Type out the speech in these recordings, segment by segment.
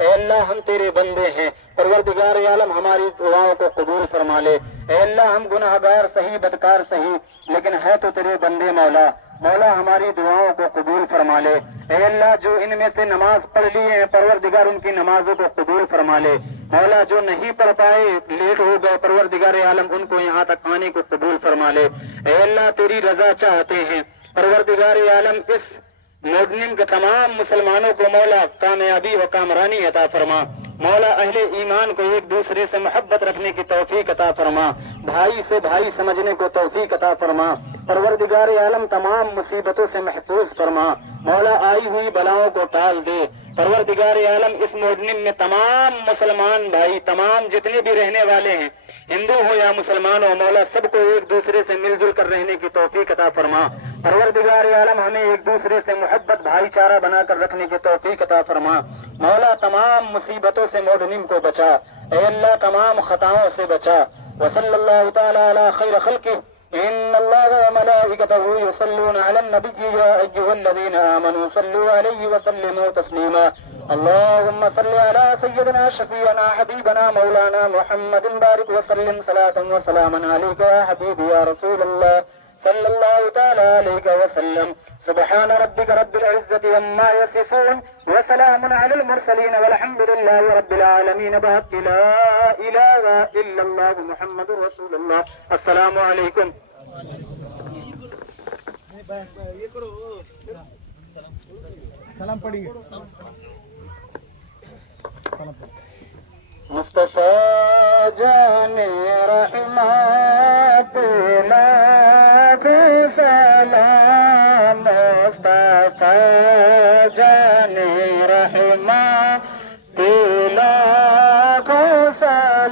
اے اللہ ہم تیرے بندے ہیں، پروردگار عالم ہماری دعاؤں کو قبول فرما لے۔ اے اللہ ہم گناہ گار صحیح بدکار صحیح لیکن ہے تو تیرے بندے مولا۔ مولا ہماری دعاؤں کو قبول فرما لے۔ اے اللہ جو ان میں سے نماز پڑھ لیے ہیں پروردگار ان کی نمازوں کو قبول فرما لے۔ مولا جو نہیں پڑھ پائے، لیٹ ہو گئے، پروردگار عالم ان کو یہاں تک آنے کو قبول فرما لے۔ اے اللہ تیری رضا چاہتے ہیں۔ پروردگار عالم اس موڈنم کے تمام مسلمانوں کو مولا کامیابی و کامرانی عطا فرما۔ مولا اہل ایمان کو ایک دوسرے سے محبت رکھنے کی توفیق عطا فرما۔ بھائی سے بھائی سمجھنے کو توفیق عطا فرما۔ پروردگار عالم تمام مصیبتوں سے محفوظ فرما۔ مولا آئی ہوئی بلاؤں کو ٹال دے۔ پروردگار عالم اس موڈنم میں تمام مسلمان بھائی، تمام جتنے بھی رہنے والے ہیں ہندو ہو یا مسلمان ہو، مولا سب کو ایک دوسرے سے مل جل کر رہنے کی توفیق عطا فرما۔ پروردگار عالم، ہمیں ایک دوسرے سے محبت، بھائی چارہ بنا کر رکھنے کی توفیق عطا فرما۔ مولا، تمام مصیبتوں سے موڈنم کو بچا۔ اے اللہ، تمام خطاؤں سے بچا۔ وصل اللہ تعالی علی خیر خلقہ۔ إن الله وملائكته يصلون على النبي يا أيها الذين آمنوا صلوا عليه وسلموا تسليما. اللهم صل على سيدنا شفيعنا حبيبنا مولانا محمد بارك وسلم صلاة وسلاما عليك يا حبيبي يا رسول الله. صلى الله تعالى عليك وسلم. سبحان ربك رب العزة عما يصفون وسلام على المرسلين والحمد لله رب العالمين. بحق لا إله إلا الله محمد رسول الله. السلام عليكم. سلام پڑھیے مصطفى جان رحمان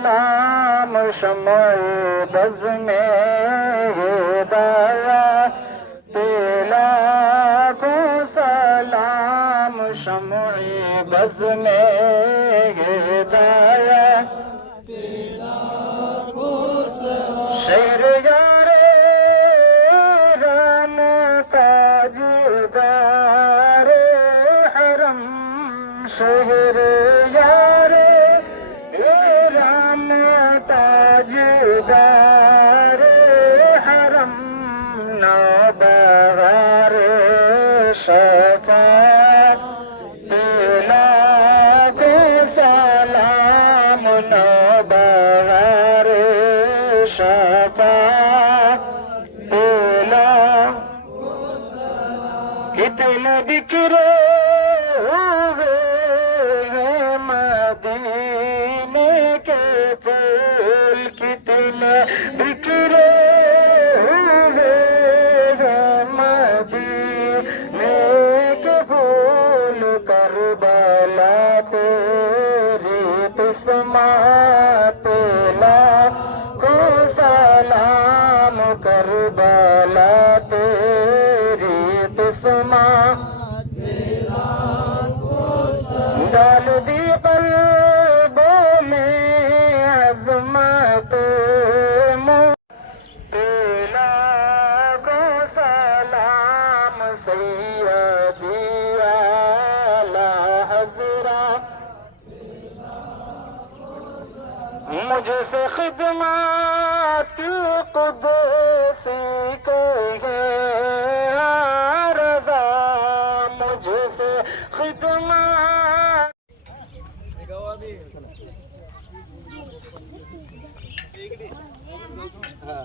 নাম সময় বজমে দয়া তেলা কো সালাম সময় বজমে দয়া شهر يا সকাল সালাম। নবার সকাল কিতন বিক্র মদিনা। مجھ سے خدمات قدسی کو ہے رضا مجھ سے خدمات۔ ہاں۔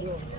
Yeah.